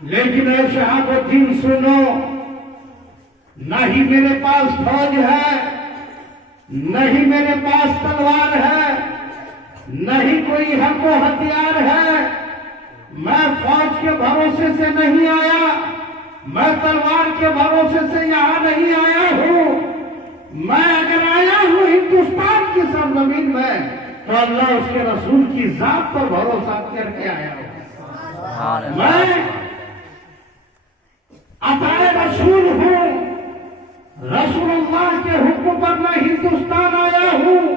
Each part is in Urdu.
لیکن اے شہاب الدین سنو، نہ ہی میرے پاس فوج ہے، نہ ہی میرے پاس تلوار ہے، نہ ہی کوئی حق و ہتھیار ہے۔ میں فوج کے بھروسے سے نہیں آیا، میں تلوار کے بھروسے سے یہاں نہیں آیا ہوں۔ میں اگر آیا ہوں ہندوستان کی سرزمین میں تو اللہ اس کے رسول کی ذات پر بھروسہ کر کے آیا ہوں۔ میں اطاع رسول ہوں، رسول اللہ کے حکم پر میں ہندوستان آیا ہوں۔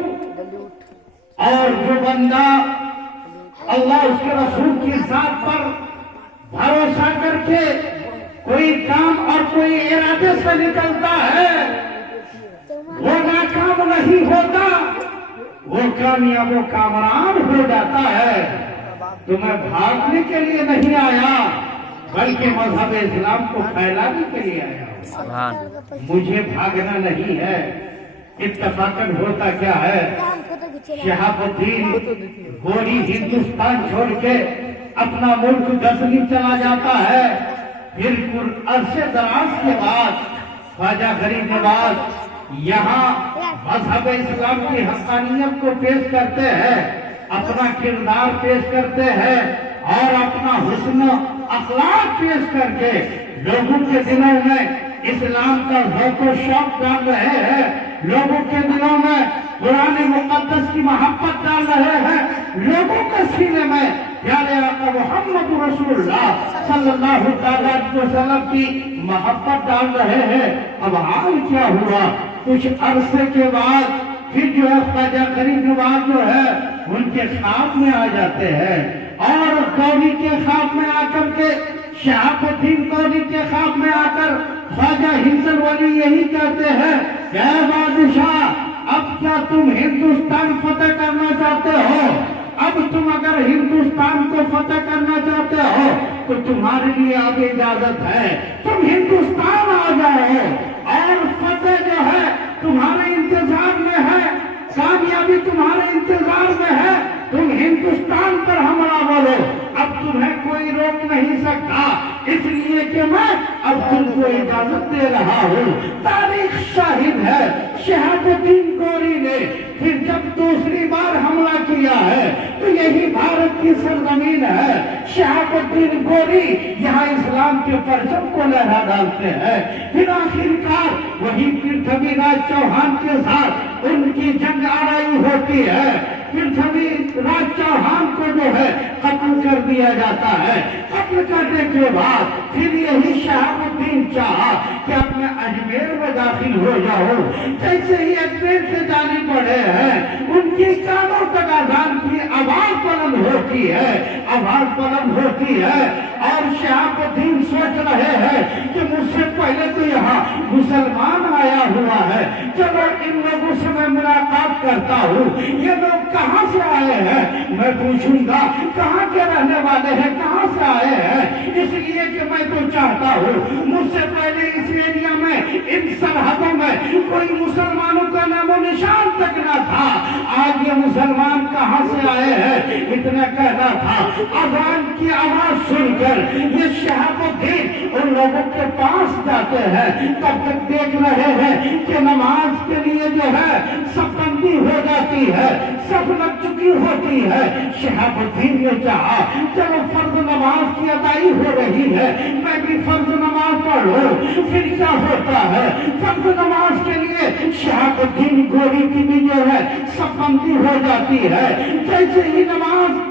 اور جو بندہ اللہ اس کے رسول کی ذات پر بھروسہ کر کے کوئی کام اور کوئی ارادے سے نکلتا ہے، وہ ناکام نہیں ہوتا، وہ کامیاب و کامران ہو جاتا ہے۔ تو میں بھاگنے کے لیے نہیں آیا بلکہ مذہب اسلام کو پھیلانے کے لیے آیا ہوں۔ مجھے بھاگنا نہیں ہے۔ اتفاقاً ہوتا کیا ہے، شہاب الدین گوری ہندوستان چھوڑ کے اپنا ملک غزنی چلا جاتا ہے۔ پھر عرصے دراز کے بعد خواجہ غریب نواز یہاں مذہب اسلام کی حقانیت کو پیش کرتے ہیں، اپنا کردار پیش کرتے ہیں اور اپنا حسن اخلاق پیش کر کے لوگوں کے دلوں میں اسلام کا ذوق و شوق ڈال رہے ہیں، لوگوں کے دلوں میں قرآن مقدس کی محبت ڈال رہے ہیں، لوگوں کے سینے میں پیارے آقا محمد رسول اللہ صلی اللہ علیہ وسلم کی محبت ڈال رہے ہیں۔ اب حال کیا ہوا، کچھ عرصے کے بعد پھر جو ہے خواجہ غریب نواز جو ہے ان کے خواب میں آ جاتے ہیں، اور گوری کے خواب میں آ کر کے شہاب الدین گوری کے خواب میں آ کر خواجہ ہنزل ولی یہی کہتے ہیں کہ اے بادشاہ، اب کیا تم ہندوستان فتح کرنا چاہتے ہو؟ اب تم اگر ہندوستان کو فتح کرنا چاہتے ہو تو تمہارے لیے اب اجازت ہے، تم ہندوستان آ جاؤ، اور فتح جو ہے تمہارے انتظار میں ہے، کامیابی تمہارے انتظار میں ہے، تم ہندوستان پر حملہ بولو، اب تمہیں کوئی روک نہیں سکتا، اس لیے کہ میں اب تم کو اجازت دے رہا ہوں۔ تاریخ شاہد ہے، شہاب الدین گوری نے پھر جب دوسری بار حملہ کیا ہے تو یہی بھارت کی سرزمین ہے۔ شہاب الدین گوری یہاں اسلام کے پرچم کو لہرا ڈالتے ہیں۔ پھر آخرکار وہی پرتھوی راج چوہان کے ساتھ ان کی جنگ آرائی ہوتی ہے۔ پرتھوی راج چوہان کو جو ہے قتل کر دیا جاتا ہے۔ قتل کرنے کے بعد پھر یہی شہاب الدین چاہا کہ اپنے اجمیر میں داخل ہو جاؤ۔ جیسے ہی اجمیر سے جانے پڑے ہیں، ان کی کانوں تک اذان کی آواز بلند ہوتی ہے، آواز بلند ہوتی ہے، اور شہاب الدین سوچ رہے ہیں کہ مجھ سے پہلے تو یہاں مسلمان آیا ہوا ہے، چلو ان لوگوں سے میں ملاقات کرتا ہوں، یہ لوگ کہاں سے آئے ہیں، میں پوچھوں گا کہاں کے رہنے والے ہیں، کہاں سے آئے ہیں، اس لیے کہ میں تو چاہتا ہوں مجھ سے پہلے اس ایریا میں ان سرحدوں میں کوئی مسلمانوں کا نام و نشان تک نہ تھا، آج یہ مسلمان کہاں سے آئے ہیں اتنا کہنا تھا۔ اذان کی آواز سن کر یہ شہاب الدین ان لوگوں کے پاس جاتے ہیں، تب تک دیکھ رہے ہیں کہ نماز کے لیے جو ہے صف بندی ہو جاتی ہے، صف لگ چکی ہوتی ہے۔ شہاب الدین نے چاہا چلو فرض نماز کی ادائی ہو رہی ہے، میں بھی فرض نماز پڑھ لوں۔ پھر کیا ہوتا ہے، فرض نماز کے لیے شہاب الدین گوری کی بھی جو ہے صف بندی ہو جاتی ہے۔ جیسے ہی نماز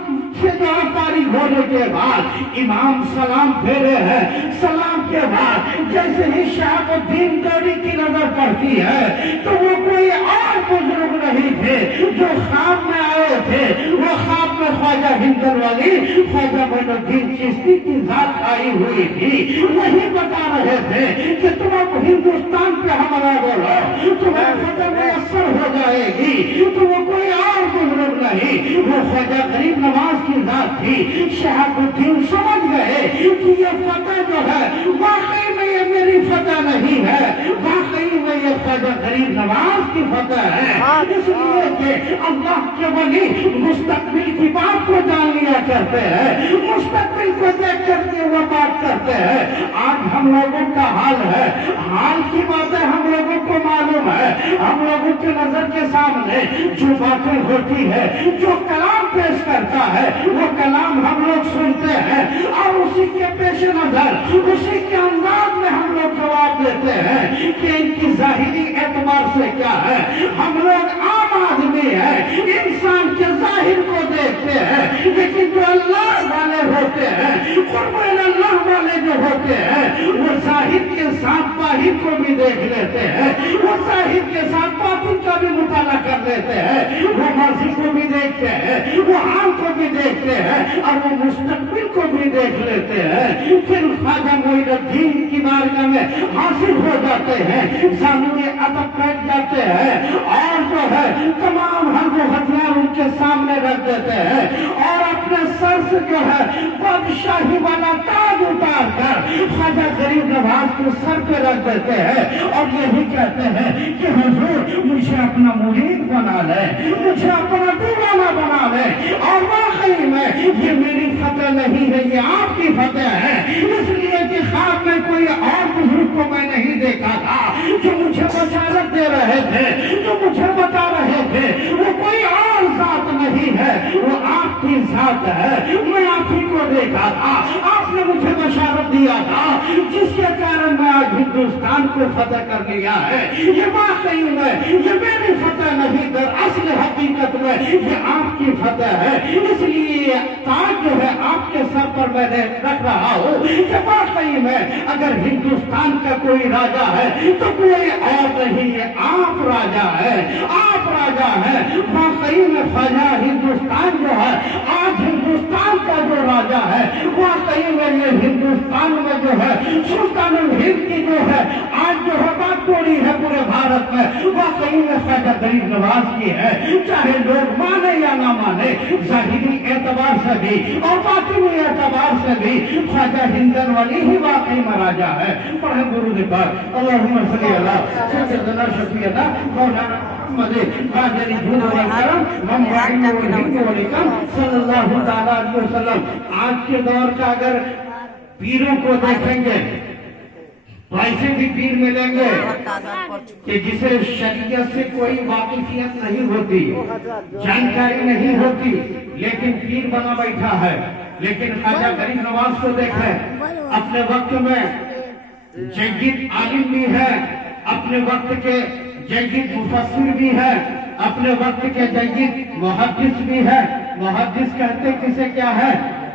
سے دعا فارغ ہونے کے بعد امام سلام پھیرے ہیں، سلام کے بعد جیسے ہی شہاب الدین گوری کی نظر پڑتی ہے تو وہ کوئی اور بزرگ نہیں تھے جو خواب میں آئے تھے، وہ خواب میں خواجہ ہنزل ولی خواجہ معین الدین چشتی کی ذات آئی ہوئی تھی۔ وہی بتا رہے تھے کہ تم اب ہندوستان پہ حملہ بولو، تمہیں فتح میسر ہو جائے گی، تو وہ کوئی اور بزرگ نہیں، وہ خواجہ غریب نواز کی ذات تھی۔ شہاب الدین سمجھ گئے کہ یہ فتح جو ہے واقعی میں یہ میری فتح نہیں ہے، واقعی میں یہ خواجہ غریب نواز کی فتح ہے۔ اس لیے کہ اللہ کے ولی مستقبل کی بات کو جان لیا کرتے ہیں، مستقبل کو دیکھ کر کے وہ بات کرتے ہیں۔ آج ہم لوگوں کا حال ہے، حال کی باتیں ہم لوگوں کو معلوم ہے، ہم لوگوں کی نظر کے سامنے جو باتیں ہوتی ہے، جو کلام پیش کرتا ہے، وہ کلام ہم لوگ سنتے ہیں اور اسی کے پیش نظر اسی کے انداز میں ہم لوگ جواب دیتے ہیں کہ ان کی ظاہری اعتبار سے کیا ہے۔ ہم لوگ عام آدمی ہیں، انسان کے ظاہر کو دیکھتے ہیں، لیکن جو اللہ والے ہوتے ہیں، قرب اللہ والے جو ہوتے ہیں، وہ ظاہر کے ساتھ باہر کو بھی دیکھ لیتے ہیں، وہ ظاہر کے ساتھ باطن کا بھی مطالعہ کر لیتے ہیں، وہ ماضی کو بھی دیکھتے ہیں، وہ حال کو بھی دیکھتے ہیں اور وہ مستقبل کو بھی دیکھ لیتے ہیں۔ پھر خواجہ معین الدین کی بارگاہ میں حاصل ہو جاتے ہیں، ضامن ادب بیٹھ جاتے ہیں اور جو ہے تمام ہر وہ ہتھیار ان کے سامنے رکھ دیتے ہیں اور اپنے سر سے جو ہے بادشاہی والا تاج اتار کر خواجہ غریب نواز کے سر پہ رکھ دیتے ہیں اور یہی کہتے ہیں کہ حضور مجھے اپنا مرید بنا لے، مجھے اپنا دیوانہ بنا لے۔ اور واقعی میں یہ میری فتح نہیں ہے، یہ آپ کی فتح ہے، اس لیے کہ خواب میں کوئی اور بزرگ کو میں نہیں دیکھا تھا جو مجھے بشارت دے رہے تھے، جو مجھے بتا رہے تھے وہ کوئی اور ذات نہیں ہے، وہ آپ کی ذات ہے۔ میں آپ ہی کو دیکھا تھا، آپ نے مجھے بشارت دیا تھا، جس کے کارن میں آج ہندوستان کو فتح کر لیا ہے۔ یہ واقعی میں یہ میری فتح نہیں، در اصل حقیقت میں یہ آپ کی فتح ہے، اس لیے تاج جو ہے آپ کے سر پر میں نے رکھ رہا ہوں کہ واقعی میں اگر ہندوستان کا کوئی راجا ہے تو کوئی اور نہیں، یہ آپ راجا ہے، آپ راجا ہے۔ واقعی میں خواجہ ہندوستان جو ہے، آج ہندوستان کا جو راجا ہے، واقعی میں یہ ہندوستان میں جو ہے سلطان الہند کی جو ہے آج جو ہے بات توڑی ہے پورے بھارت میں، واقعی میں خواجہ غریب نواز کی ہے۔ چاہے لوگ مانے یا نہ مانے، ظاہری اعتبار سے بھی اور باطنی اعتبار سے بھی خواجہ ہندن والی ہی واقعی میں راجا ہے۔ پڑھیں درود پاک، اللہم صلی اللہ سیدنا شفیعنا مولانا محمد باجری جود و کرم ممرعین و ہند و لکم صلی اللہ تعالیٰ علیہ وسلم۔ آج کے دور کا اگر پیروں کو دیکھیں گے تو ایسے بھی پیر ملیں گے کہ جسے شریعت سے کوئی واقفیت نہیں ہوتی، جانکاری نہیں ہوتی، لیکن پیر بنا بیٹھا ہے۔ لیکن خواجہ غریب نواز کو دیکھیں، اپنے وقت میں جید عالم بھی ہے، اپنے وقت کے جید مفسر بھی ہے، اپنے وقت کے جید محدث بھی ہے۔ محدث کہتے کسے کیا ہے؟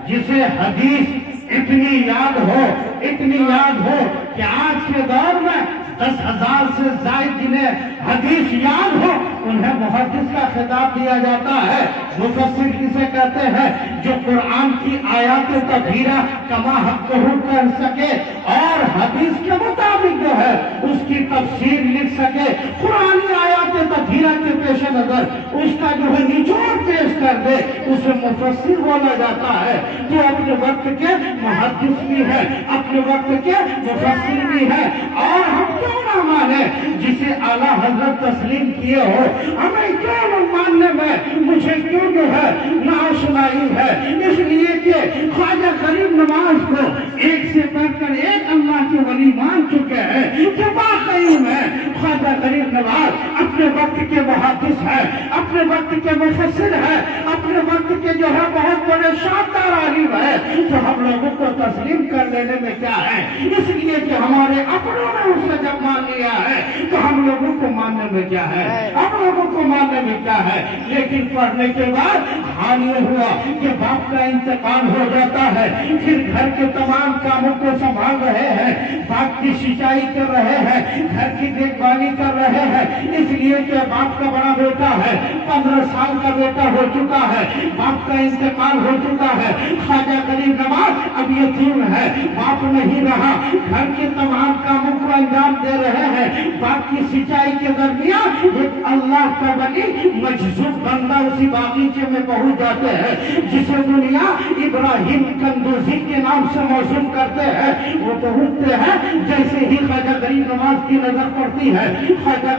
جسے حدیث اتنی یاد ہو، اتنی یاد ہو کہ آج کے دور میں 10,000 سے زائد جنہیں حدیث یاد ہو انہیں محدث کا خطاب دیا جاتا ہے۔ مفسر کسے کہتے ہیں؟ جو قرآن کی آیات تطہیرہ کما حق کر سکے اور حدیث کے مطابق جو ہے اس کی تفسیر لکھ سکے، قرآنی آیات تطہیرہ کے پیش نظر اس کا جو ہے نچوڑ پیش کر دے، اسے مفسر بولا جاتا ہے۔ تو اپنے وقت کے محدث بھی ہے، اپنے وقت کے مفسر بھی ہے، اور ہم کیوں نہ مانے جسے اعلیٰ حضرت تسلیم کیے ہو، ہمیں کیوں نہ ماننے میں مجھے کیوں جو ہے ناآشنائی ہے؟ اس لیے کہ خواجہ غریب نواز کو ایک سے بڑھ کر ایک اللہ کے ولی مان چکے ہیں کہ واقعی میں خواجہ غریب نواز اپنے وقت کے محدث ہے، اپنے وقت کے مفسر ہے، اپنے وقت کے جو ہے بہت بڑے شاندار عالم ہے۔ تو ہم لوگوں کو تسلیم کر لینے میں کیا ہے؟ اس لیے کہ ہمارے اپنوں نے اسے جب مان لیا ہے تو ہم لوگوں کو ماننے میں کیا ہے؟ ہم لوگوں کو ماننے میں کیا ہے؟ لیکن پڑھنے کے بعد حال یہ ہوا کہ باپ کا انتقال ہو جاتا ہے، پھر گھر کے تمام کاموں کو سنبھال رہے ہیں، باپ کی سینچائی کر رہے ہیں، گھر کی دیکھ بھالی کر رہے ہیں، اس لیے کہ باپ کا بڑا بیٹا ہے، 15 سال کا بیٹا ہو چکا ہے، باپ کا انتقال ہو چکا ہے۔ خواجہ غریب نواز اب یتیم ہے، باپ نہیں رہا، گھر کے تمام کاموں کو انجام دے رہے ہیں، باپ کی سینچائی کے درمیان ایک اللہ کا ولی مجذوب بندہ اسی باغیچے میں پہنچ جاتے ہیں جسے دنیا ابراہیم کندوزی کے نام سے موسوم کرتے ہیں۔ وہ پہنچتے ہیں، جیسے ہی خواجہ غریب نواز کی نظر پڑتی ہے، خواجہ